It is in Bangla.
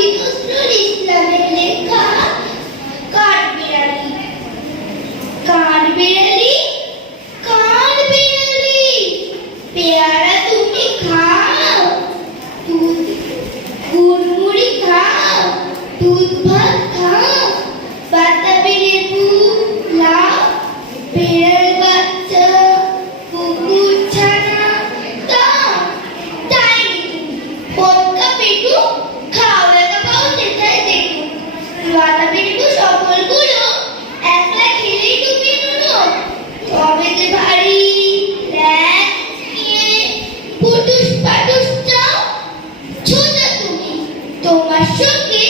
কাজী নজরুল ইসলামের লেখা কাঠবিড়ালি। কাঠবিড়ালি, কাঠবিড়ালি, পেয়ারা তুমি খাও, দুধ গুড়মুড়ি খাও, দুধ ভাত খাও, বাতাবি লেবু লাও, বিড়াল বাচ্চা কুকুর ছানা দাও। তাই পটকা পেটু খাও লেখা পাও যেটাই দেখো, বাতাবি লেবু সকলগুলো একলা খেলেই ডুবিয়ে নুনো। তবে যে ভারী ল্যাজ নিয়ে পুটুস পাটুস চাও, ছোটা তুমি, তোমার সঙ্গে